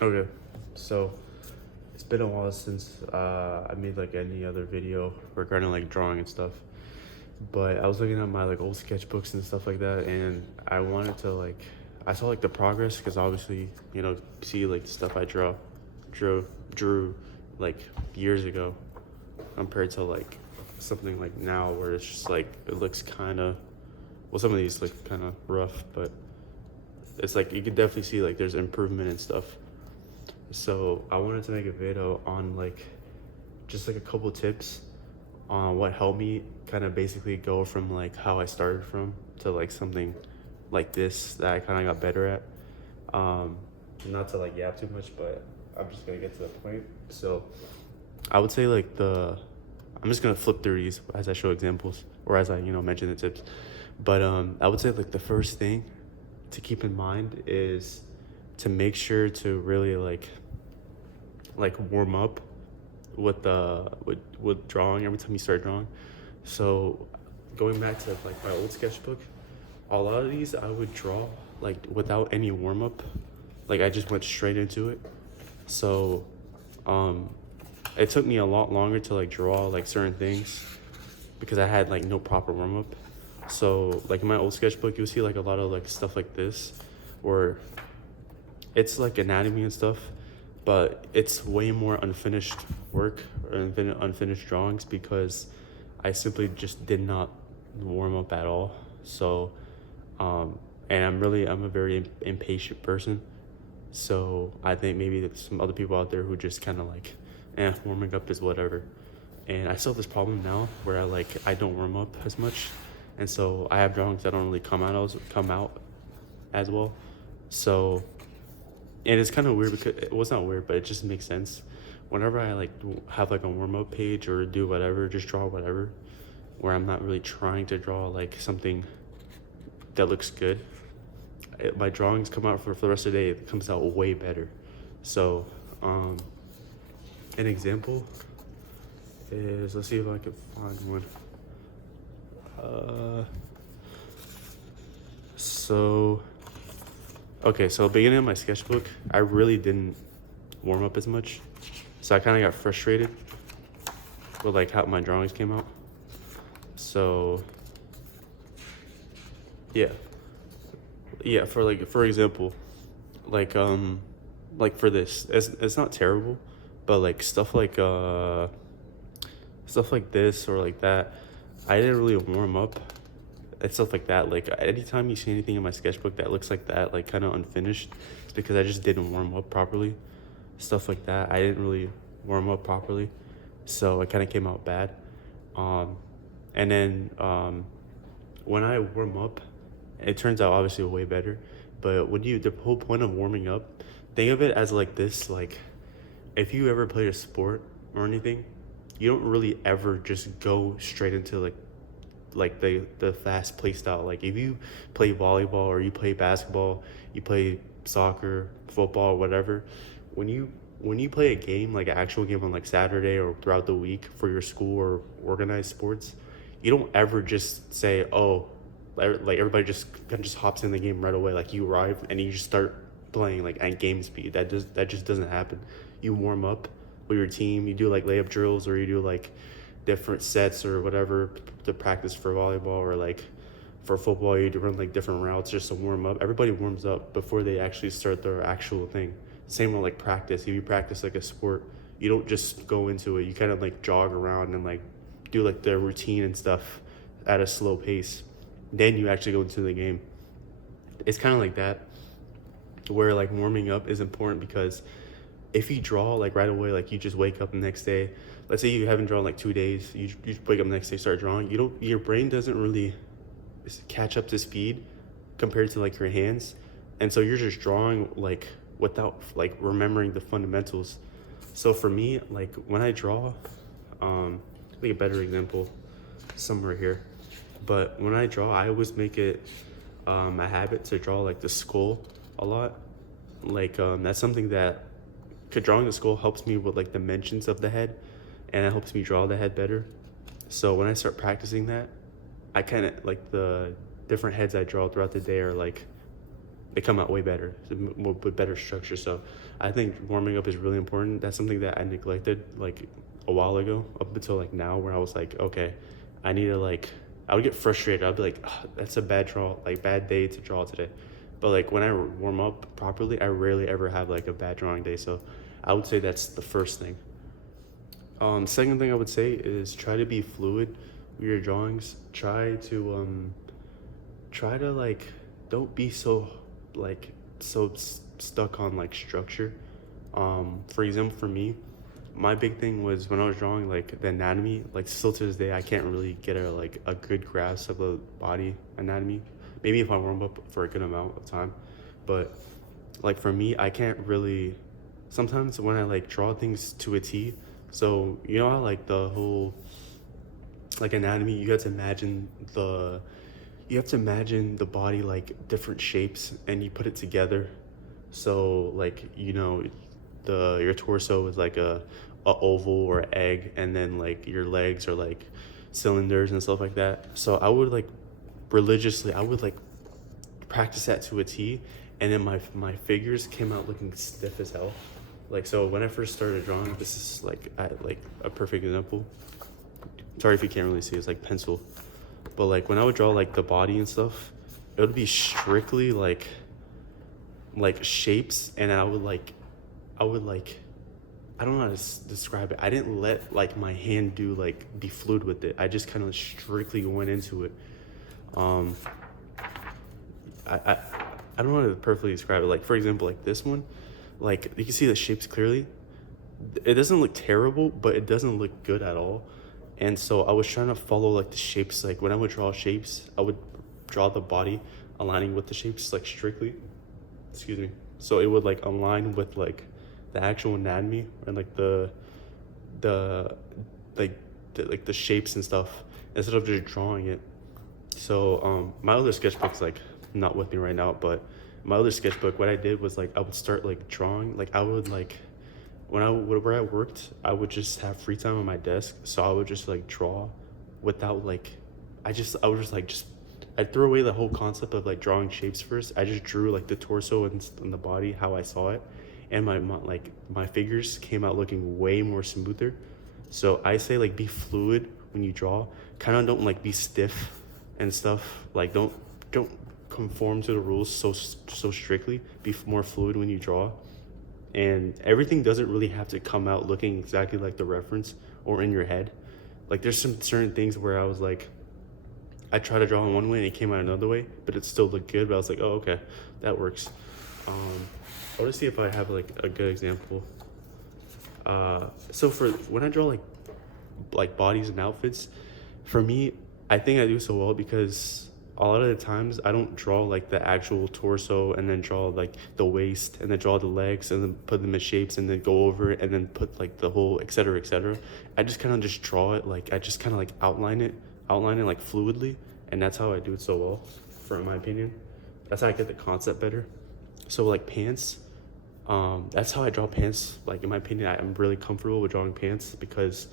Okay, so it's been a while since I made like any other video regarding like drawing and stuff. But I was looking at my like old sketchbooks and stuff like that, and I wanted to like I saw like the progress because obviously see like the stuff I drew like years ago compared to like something like now where it's just like it looks kind of some of these look kind of rough, but it's like you can definitely see like there's improvement and stuff. So I wanted to make a video on like just like a couple tips on what helped me kind of basically go from like how I started from to like something like this that I kind of got better at. Um, Not to like yap too much, but I'm just gonna get to the point. So I would say like I'm just gonna flip through these as I show examples or as I mention the tips. But I would say like the first thing to keep in mind is to make sure to really like warm up with drawing every time you start drawing. So going back to like my old sketchbook, a lot of these I would draw like without any warm up. Like I just went straight into it. So um it took me a lot longer to like draw like certain things because I had like no proper warm up. So like in my old sketchbook, you'll see like a lot of like stuff like this, where it's like anatomy and stuff, but it's way more unfinished work or unfinished drawings because I simply just did not warm up at all. So, and I'm a very impatient person. So I think maybe there's some other people out there who just kind of like, warming up is whatever. And I still have this problem now where I don't warm up as much, and so I have drawings that don't really come out as well. So, and it's kind of weird because it was not weird, but it just makes sense. Whenever I like have like a warm up page or do whatever, just draw whatever, where I'm not really trying to draw like something that looks good, my drawings come out for the rest of the day. It comes out way better. So, an example is, let's see if I can find one. So okay, so beginning of my sketchbook, I really didn't warm up as much. So I kind of got frustrated with like how my drawings came out. So yeah. Yeah, for example, like for this, it's not terrible, but like stuff like this or like that, I didn't really warm up and stuff like that. Like anytime you see anything in my sketchbook that looks like that, like kind of unfinished, it's because I just didn't warm up properly. Stuff like that, I didn't really warm up properly, so it kind of came out bad. Um, and then when I warm up, it turns out obviously way better. But the whole point of warming up, think of it as like this, like if you ever played a sport or anything, you don't really ever just go straight into like the fast play style. Like if you play volleyball or you play basketball, you play soccer, football, whatever, when you play a game, like an actual game on like Saturday or throughout the week for your school or organized sports, you don't ever just say, oh, like everybody just kind of just hops in the game right away. Like you arrive and you just start playing like at game speed. That just doesn't happen. You warm up with your team. You do like layup drills, or you do like different sets or whatever to practice for volleyball, or like for football you do run like different routes just to warm up. Everybody warms up before they actually start their actual thing. Same with like practice. If you practice like a sport, you don't just go into it. You kind of like jog around and like do like the routine and stuff at a slow pace. Then you actually go into the game. It's kind of like that, where like warming up is important because if you draw like right away, like you just wake up the next day, let's say you haven't drawn like 2 days, you wake up the next day, start drawing, your brain doesn't really catch up to speed compared to like your hands. And so you're just drawing like without like remembering the fundamentals. So for me, like when I draw, like a better example somewhere here, but when I draw, I always make it a habit to draw like the skull a lot. Like that's something that drawing the skull helps me with like dimensions of the head, and it helps me draw the head better. So when I start practicing that, I kind of like the different heads I draw throughout the day are like they come out way better, with better structure. So I think warming up is really important. That's something that I neglected like a while ago, up until like now, where I was like, okay, I need to like, I would get frustrated. I'd be like, "Ugh, that's a bad draw, like bad day to draw today." But like when I warm up properly, I rarely ever have like a bad drawing day. So I would say that's the first thing. Second thing I would say is try to be fluid with your drawings. Try to like, don't be so like stuck on like structure. For example, for me, my big thing was when I was drawing like the anatomy, like still to this day I can't really get a good grasp of the body anatomy. Maybe if I warm up for a good amount of time, but like for me, I can't really, sometimes when I like draw things to a T. So you know how like the whole like anatomy, you have to imagine the body like different shapes and you put it together. So like, the your torso is like a oval or an egg, and then like your legs are like cylinders and stuff like that. So I would like religiously, I would like practice that to a T, and then my figures came out looking stiff as hell. Like, so when I first started drawing, this is like a perfect example. Sorry if you can't really see, it's like pencil. But like when I would draw like the body and stuff, it would be strictly like shapes, and then I would like, I don't know how to describe it. I didn't let like my hand be fluid with it. I just kind of strictly went into it. Um, I I don't know how to perfectly describe it. Like for example, like this one, like you can see the shapes clearly. It doesn't look terrible, but it doesn't look good at all. And so I was trying to follow like the shapes. Like when I would draw shapes, I would draw the body aligning with the shapes like strictly. Excuse me. So it would like align with like the actual anatomy and like the like like the shapes and stuff, instead of just drawing it. So my other sketchbook's like not with me right now, but my other sketchbook, what I did was like I would start like drawing. Like I would like, where I worked, I would just have free time on my desk, so I would just like draw without like, I was just like just I threw away the whole concept of like drawing shapes first. I just drew like the torso and the body how I saw it, and my figures came out looking way more smoother. So I say like be fluid when you draw. Kind of don't like be stiff and stuff. Like don't conform to the rules so strictly. Be more fluid when you draw, and everything doesn't really have to come out looking exactly like the reference or in your head. Like there's some certain things where I was like, I tried to draw in one way and it came out another way, but it still looked good. But I was like, oh, okay, that works. I want to see if I have like a good example. So for when I draw like bodies and outfits, for me, I think I do so well because a lot of the times I don't draw like the actual torso and then draw like the waist and then draw the legs and then put them in shapes and then go over it and then put like the whole et cetera, et cetera. I just kind of just draw it, like I just kind of like outline it like fluidly, and that's how I do it so well, for my opinion. That's how I get the concept better. So like pants, that's how I draw pants. Like in my opinion, I'm really comfortable with drawing pants because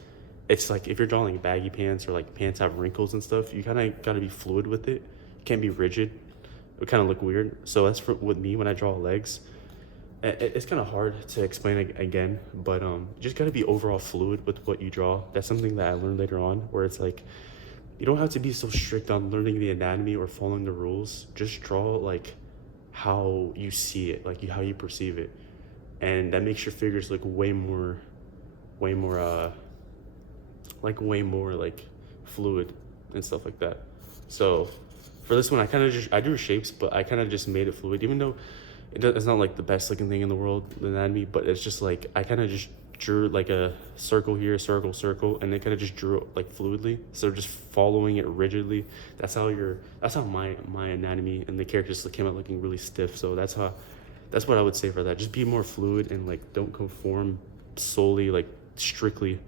it's like if you're drawing like baggy pants or like pants have wrinkles and stuff, you kind of got to be fluid with it. You can't be rigid. It would kind of look weird. So that's with me when I draw legs. It's kind of hard to explain again, but you just got to be overall fluid with what you draw. That's something that I learned later on, where it's like you don't have to be so strict on learning the anatomy or following the rules. Just draw like how you see it, like how you perceive it, and that makes your figures look way more like fluid and stuff like that. So for this one, I drew shapes, but I kind of just made it fluid, even though it's not like the best looking thing in the world, the anatomy, but it's just like I kind of just drew like a circle here, circle, and then kind of just drew it like fluidly. So just following it rigidly. That's how my anatomy and the characters came out looking really stiff. So that's what I would say for that. Just be more fluid and like don't conform solely like strictly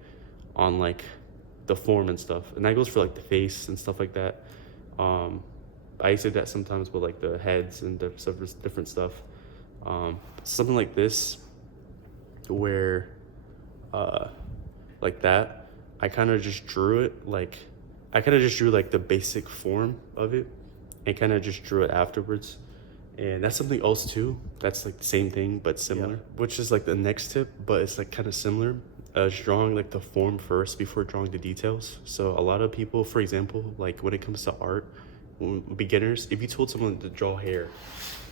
on like the form and stuff. And that goes for like the face and stuff like that. I used to do that sometimes with like the heads and different stuff. Something like this where like that, I kind of just drew it like the basic form of it and kind of just drew it afterwards. And that's something else too. That's like the same thing but similar, which is like the next tip, but it's like kind of similar. Is drawing like the form first before drawing the details. So a lot of people, for example, like when it comes to art, beginners, if you told someone to draw hair,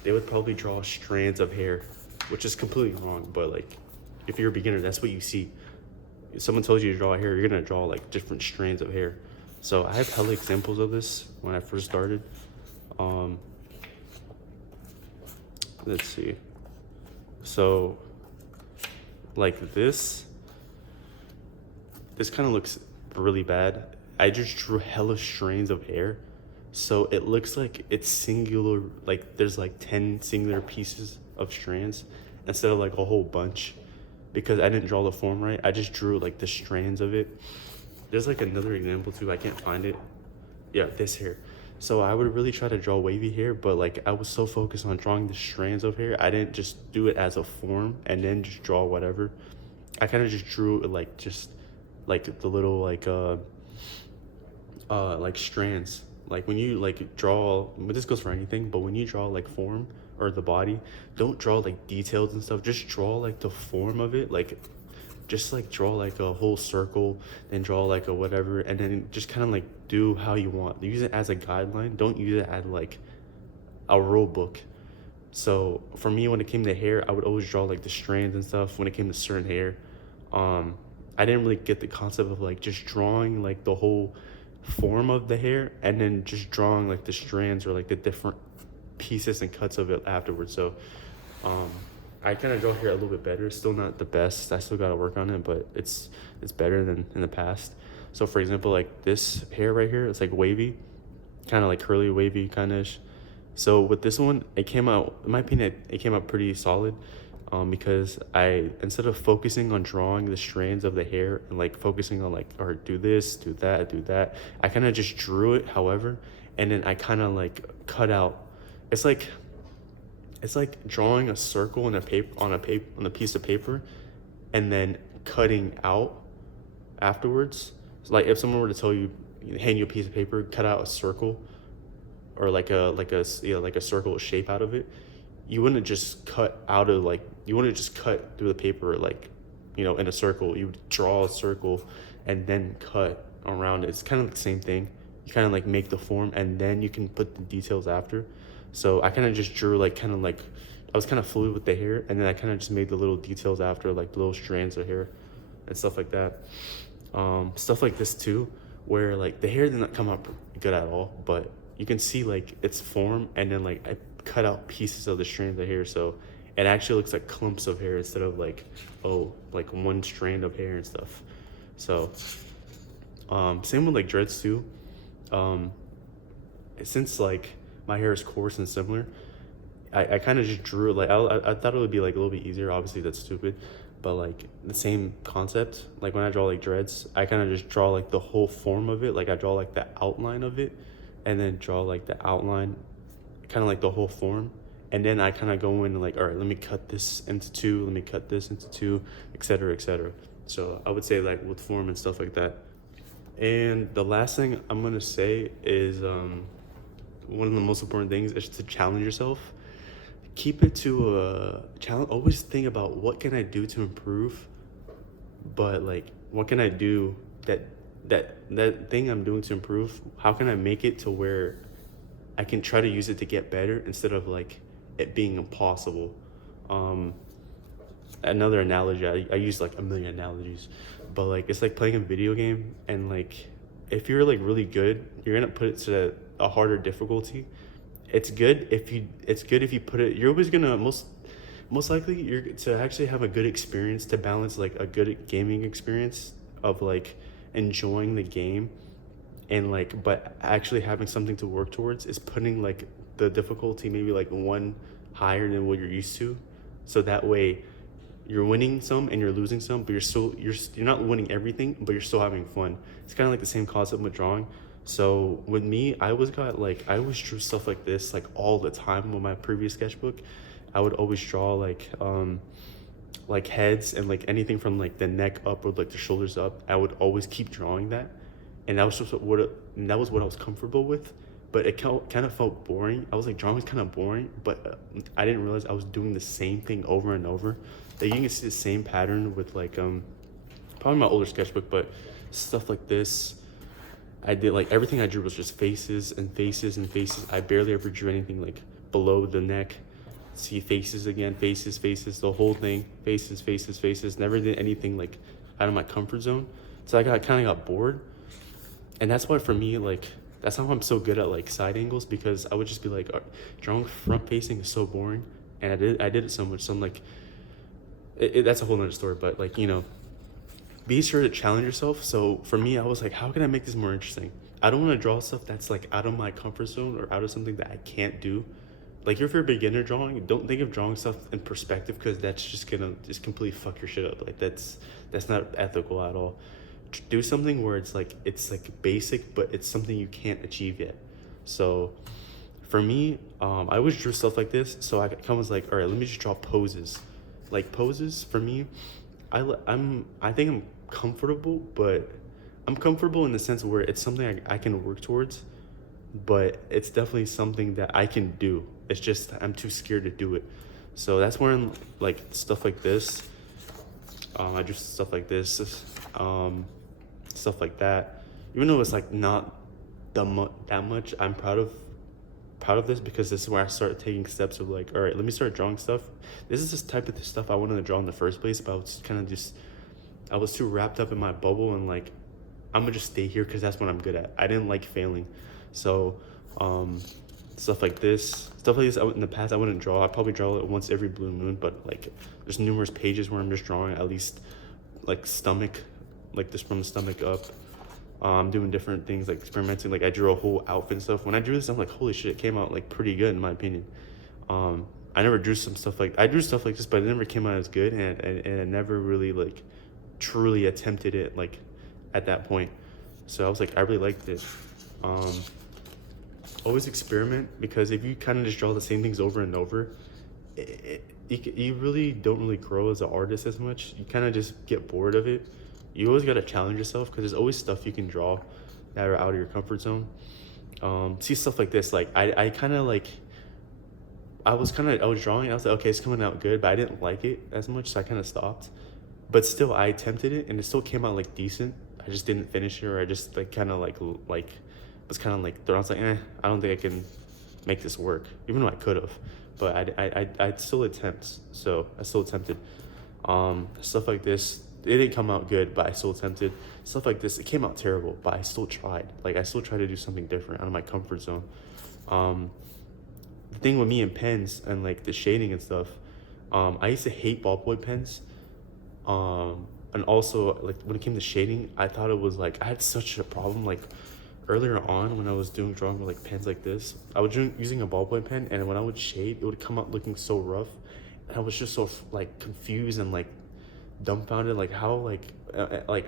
they would probably draw strands of hair, which is completely wrong. But like, if you're a beginner, that's what you see. If someone tells you to draw hair, you're gonna draw like different strands of hair. So I have hella examples of this when I first started. Let's see. So like this kind of looks really bad. I just drew hella strands of hair. So it looks like it's singular, like there's like 10 singular pieces of strands instead of like a whole bunch, because I didn't draw the form right. I just drew like the strands of it. There's like another example too, I can't find it. Yeah, this hair. So I would really try to draw wavy hair, but like I was so focused on drawing the strands of hair, I didn't just do it as a form and then just draw whatever. I kind of just drew like just like the little like strands. Like when you like draw, but this goes for anything, but when you draw like form or the body, don't draw like details and stuff. Just draw like the form of it, like just like draw like a whole circle, then draw like a whatever, and then just kind of like do how you want. Use it as a guideline. Don't use it as like a rule book. So for me, when it came to hair, I would always draw like the strands and stuff. When it came to certain hair, I didn't really get the concept of like just drawing like the whole form of the hair and then just drawing like the strands or like the different pieces and cuts of it afterwards. So I kind of draw hair a little bit better. Still not the best. I still got to work on it, but it's better than in the past. So for example, like this hair right here, it's like wavy, kind of like curly wavy kind of. So with this one, it came out, in my opinion, it came out pretty solid. Because I, instead of focusing on drawing the strands of the hair and like focusing on like, or do this, do that, I kind of just drew it, however, and then I kind of like cut out. It's like drawing a circle in a paper on a piece of paper, and then cutting out afterwards. So like if someone were to tell you, hand you a piece of paper, cut out a circle, or like a circle shape out of it, you wouldn't just cut out of like, you wouldn't just cut through the paper like, in a circle. You would draw a circle and then cut around it. It's kind of the same thing. You kind of like make the form and then you can put the details after. So I kind of just drew like I was kind of fluid with the hair, and then I kind of just made the little details after, like little strands of hair and stuff like that. Stuff like this too, where like the hair did not come out good at all, but you can see like its form, and then like I cut out pieces of the strands of hair, so it actually looks like clumps of hair instead of like like one strand of hair and stuff. So same with like dreads too. Since like my hair is coarse and similar, I kind of just drew like I thought it would be like a little bit easier. Obviously that's stupid, but like the same concept. Like when I draw like dreads, I kind of just draw like the whole form of it. Like I draw like the outline of it, and then draw like the outline, kind of like the whole form, and then I kind of go in and like, all right, let me cut this into two, let me cut this into two, etc., etc. So I would say like with form and stuff like that. And the last thing I'm gonna say is one of the most important things is to challenge yourself. Keep it to a challenge. Always think about what can I do to improve, but like what can I do that thing I'm doing to improve, how can I make it to where I can try to use it to get better instead of like it being impossible. Another analogy, I use like a million analogies, but like it's like playing a video game, and like if you're like really good, you're gonna put it to a harder difficulty. It's good if you put it, you're always gonna most likely you're to actually have a good experience, to balance like a good gaming experience of like enjoying the game and like, but actually having something to work towards, is putting like the difficulty maybe like one higher than what you're used to, so that way you're winning some and you're losing some, but you're not winning everything, but you're still having fun. It's kind of like the same concept with drawing. So with me, I always drew stuff like this like all the time with my previous sketchbook. I would always draw like heads and like anything from like the neck up or like the shoulders up. I would always keep drawing that, and that was what I was comfortable with. but it kind of felt boring. I was like, drawing's kind of boring, but I didn't realize I was doing the same thing over and over. Like you can see the same pattern with like probably my older sketchbook, but stuff like this. I did like everything I drew was just faces and faces and faces. I barely ever drew anything like below the neck. See faces again, faces, faces, the whole thing, faces, faces, faces. Never did anything like out of my comfort zone. So I kind of got bored. And that's why for me, like, that's how I'm so good at like side angles, because I would just be like, drawing front facing is so boring. And I did it so much. So I'm like, that's a whole nother story, but like, you know, be sure to challenge yourself. So for me, I was like, how can I make this more interesting? I don't want to draw stuff that's like out of my comfort zone or out of something that I can't do. Like if you're a beginner drawing, don't think of drawing stuff in perspective, because that's just gonna just completely fuck your shit up. Like that's not ethical at all. Do something where it's like basic, but it's something you can't achieve yet. So for me, I always drew stuff like this. So I was like, all right, let me just draw poses. Like poses for me, I think I'm comfortable, but I'm comfortable in the sense where it's something I can work towards, but it's definitely something that I can do. It's just I'm too scared to do it. So that's where I'm like stuff like this. I drew stuff like this, stuff like that. Even though it's like not that much, I'm proud of this, because this is where I started taking steps of like, all right, let me start drawing stuff. This is this type of stuff I wanted to draw in the first place, but I was too wrapped up in my bubble and like, I'm gonna just stay here because that's what I'm good at. I didn't like failing. So stuff like this in the past I wouldn't draw. I probably draw it once every blue moon, but like there's numerous pages where I'm just drawing at least like stomach, like this from the stomach up. Doing different things, like experimenting. Like I drew a whole outfit and stuff. When I drew this, I'm like, holy shit, it came out like pretty good in my opinion. I never drew stuff like this, but it never came out as good, and I never really like truly attempted it like at that point. So I was like, I really liked it. Always experiment, because if you kind of just draw the same things over and over, you really don't really grow as an artist as much. You kind of just get bored of it. You always got to challenge yourself, because there's always stuff you can draw that are out of your comfort zone. See stuff like this, like I kind of like, I was drawing, I was like, okay, it's coming out good, but I didn't like it as much, so I kind of stopped. But still, I attempted it, and it still came out like decent. I just didn't finish it, or I just like kind of like was kind of like thrown. I was like, I don't think I can make this work, even though I could have. But I'd still attempt, so I still attempted. Stuff like this, it didn't come out good, but I still attempted. Stuff like this, it came out terrible, but I still tried. Like I still tried to do something different out of my comfort zone. The thing with me and pens and like the shading and stuff, I used to hate ballpoint pens. And also like when it came to shading, I thought it was like, I had such a problem. Like earlier on when I was drawing with like pens like this, I was using a ballpoint pen, and when I would shade, it would come out looking so rough. And I was just so like confused and like dumbfounded, like how like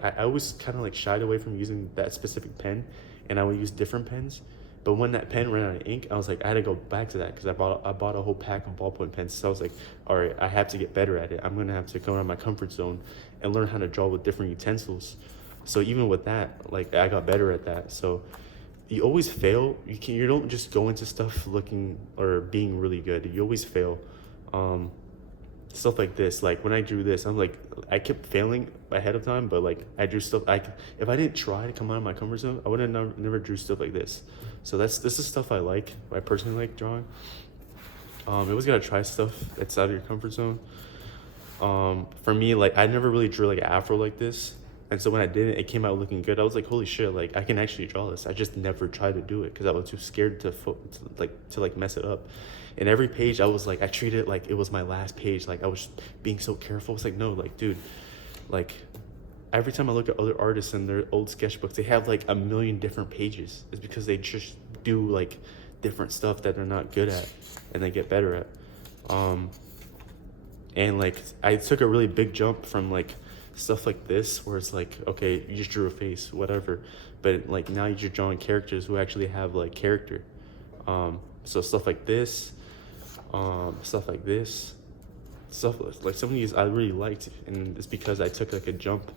I always kind of like shied away from using that specific pen, and I would use different pens. But when that pen ran out of ink, I was like, I had to go back to that, because I bought a whole pack of ballpoint pens. So I was like, all right, I have to get better at it. I'm gonna have to come out of my comfort zone and learn how to draw with different utensils. So even with that, like I got better at that. So you always fail. You don't just go into stuff looking or being really good. You always fail. Stuff like this, like when I drew this, I'm like, I kept failing ahead of time, but like I drew stuff, if I didn't try to come out of my comfort zone, I would have never drew stuff like this. So this is stuff I like. I personally like drawing. You always gotta try stuff that's out of your comfort zone. For me, like I never really drew like an afro like this, and so when I did it, it came out looking good. I was like, holy shit, like I can actually draw this. I just never tried to do it because I was too scared to mess it up. And every page I was like, I treated it like it was my last page. Like I was being so careful. It's like, no, like dude, like every time I look at other artists and their old sketchbooks, they have like a million different pages. It's because they just do like different stuff that they're not good at and they get better at. And like I took a really big jump from like stuff like this, where it's like, okay, you just drew a face, whatever, but like now you're just drawing characters who actually have like character. So stuff like this, stuff like some of these I really liked, and it's because I took like a jump.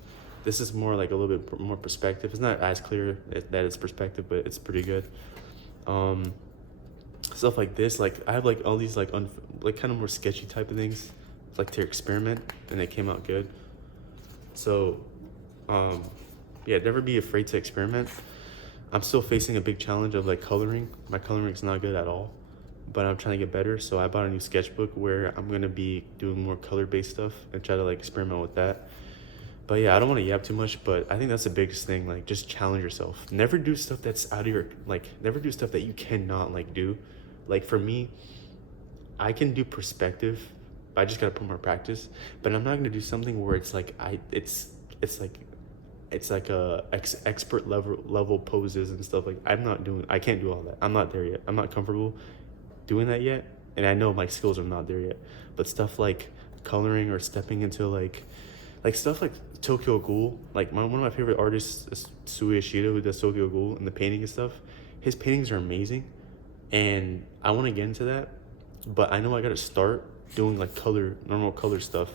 This is more like a little bit more perspective. It's not as clear that it's perspective, but it's pretty good. Um, Stuff like this, like I have like all these like like kind of more sketchy type of things, like to experiment, and they came out good. So, um, yeah, never be afraid to experiment. I'm still facing a big challenge of like coloring. My coloring's not good at all, but I'm trying to get better. So I bought a new sketchbook where I'm gonna be doing more color-based stuff and try to like experiment with that. But yeah, I don't want to yap too much, but I think that's the biggest thing. Like, just challenge yourself. Never do stuff that's out of your like. Never do stuff that you cannot like do. Like for me, I can do perspective, but I just gotta put more practice. But I'm not gonna do something where it's like it's like it's like a expert level poses and stuff. Like I can't do all that. I'm not there yet. I'm not comfortable doing that yet, and I know my skills are not there yet. But stuff like coloring or stepping into like stuff like Tokyo Ghoul, like one of my favorite artists is Sui Ishida, who does Tokyo Ghoul and the painting and stuff. His paintings are amazing, and I want to get into that, but I know I gotta start doing like normal color stuff,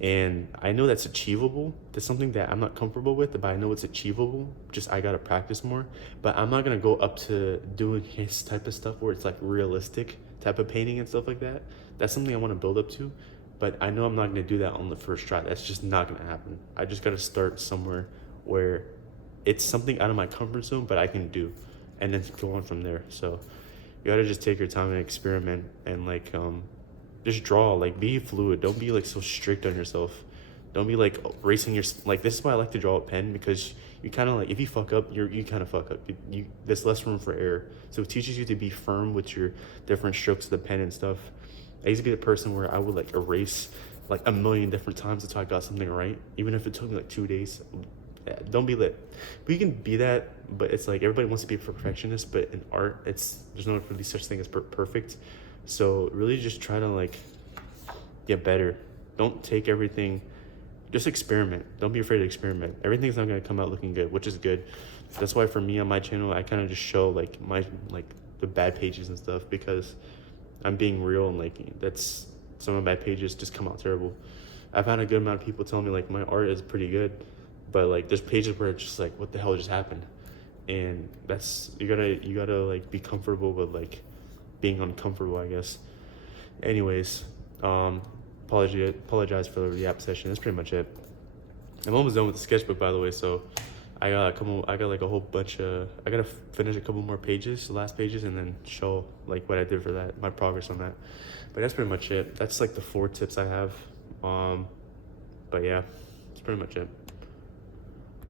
and I know that's achievable. That's something that I'm not comfortable with, but I know it's achievable. Just I gotta practice more. But I'm not gonna go up to doing his type of stuff where it's like realistic type of painting and stuff like that. That's something I want to build up to, but I know I'm not gonna do that on the first try. That's just not gonna happen. I just gotta start somewhere where it's something out of my comfort zone, but I can do, and then go on from there. So you gotta just take your time and experiment, and like just draw. Like, be fluid. Don't be like so strict on yourself. Don't be like racing your like. This is why I like to draw a pen, because you kind of like, if you fuck up, you kind of fuck up. There's less room for error, so it teaches you to be firm with your different strokes of the pen and stuff. I used to be the person where I would like erase like a million different times until I got something right, even if it took me like 2 days. Yeah, don't be lit. We can be that, but it's like everybody wants to be a perfectionist, but in art, there's no really such thing as perfect. So really just try to like get better. Don't take everything, just experiment. Don't be afraid to experiment. Everything's not gonna come out looking good, which is good. That's why for me on my channel, I kind of just show like my like the bad pages and stuff, because I'm being real, and like that's some of my bad pages just come out terrible. I've had a good amount of people tell me like my art is pretty good, but like there's pages where it's just like, what the hell just happened? And that's, you gotta like be comfortable with like being uncomfortable, I guess. Anyways, apologize for the app session. That's pretty much it. I'm almost done with the sketchbook, by the way. So I got like a whole bunch of, I gotta finish a couple more pages, the last pages, and then show like what I did for that, my progress on that. But that's pretty much it. That's like the 4 tips I have. But yeah, that's pretty much it.